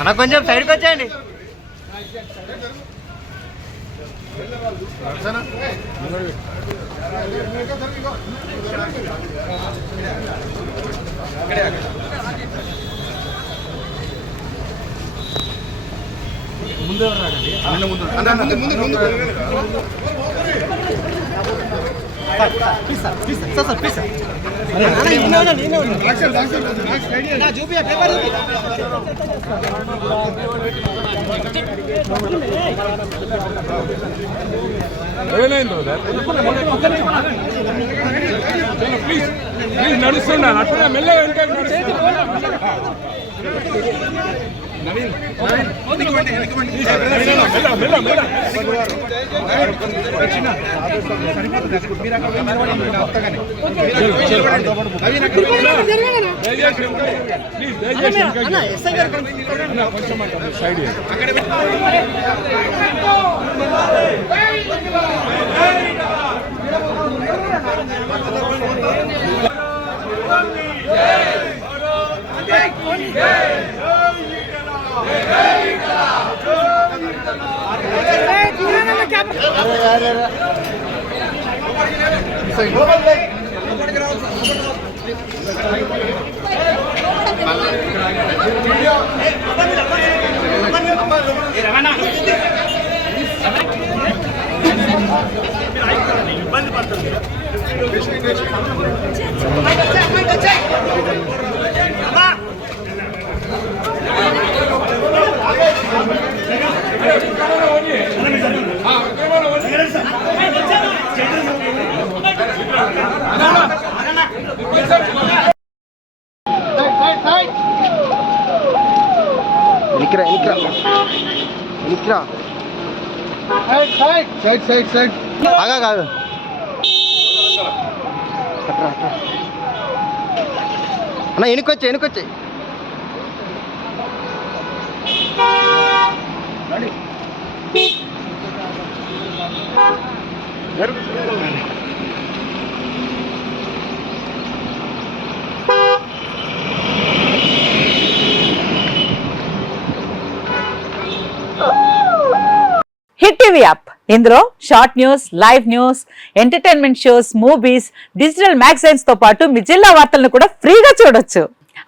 అన్న కొంచెం సైడ్కి వచ్చేయండి. ముందు నడుస్తున్నాను అట్లా మెల్లగా సైడ్ ఇబ్బంది పడుతుంది. కాదు అన్న వెనుకొచ్చి హిట్ టీవీ యాప్ ఇందులో short news, live news, entertainment shows, movies, digital magazines తో పాటు మీ జిల్లా వార్తలను కూడా ఫ్రీగా చూడొచ్చు.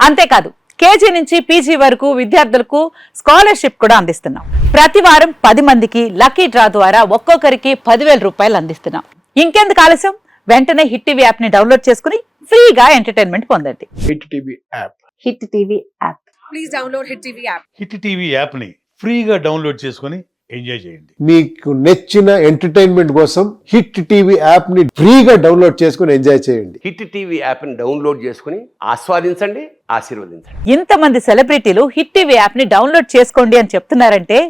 అంతేకాదు కేజీ నుంచి పీజీ వరకు విద్యార్థులకు స్కాలర్షిప్ కూడా అందిస్తున్నాం. ప్రతి వారం 10 మందికి లక్కీ డ్రా ద్వారా ఒక్కొక్కరికి 10,000 రూపాయలు అందిస్తున్నాం. ఇంకెందుకు ఆలస్యం, వెంటనే హిట్ టీవీ యాప్ ని డౌన్లోడ్ చేసుకుని ఫ్రీగా ఎంటర్టైన్మెంట్ పొందండి. Hit TV app. Hit TV app. Please download hit TV app. Hit TV app ని ఫ్రీగా డౌన్లోడ్ చేసుకుని ఎంజాయ్ చేయండి. మీకు నచ్చిన ఎంటర్టైన్మెంట్ కోసం హిట్ టీవీ యాప్ ని ఫ్రీగా డౌన్లోడ్ చేసుకుని ఎంజాయ్ చేయండి. హిట్ టీవీ యాప్ ని డౌన్లోడ్ చేసుకుని ఆస్వాదించండి, ఆశీర్వదించండి. ఇంతమంది సెలబ్రిటీలు హిట్ టీవీ యాప్ ని డౌన్లోడ్ చేసుకోండి అని చెప్తున్నారంటే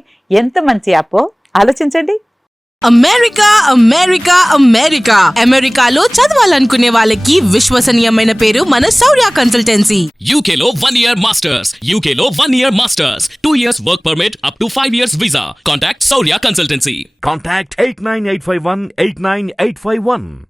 ఎంత మంచి యాప్ ఆలోచించండి. అమెరికా అమెరికా అమెరికా అమెరికాలో చదవాలనుకునే వాళ్ళకి విశ్వసనీయమైన పేరు మన శౌర్య కన్సల్టెన్సీ. UK లో 1 year masters, UK లో 1 year masters, 2 years work permit up to 5 years visa. Contact Saurya Consultancy. Contact 89851 89851.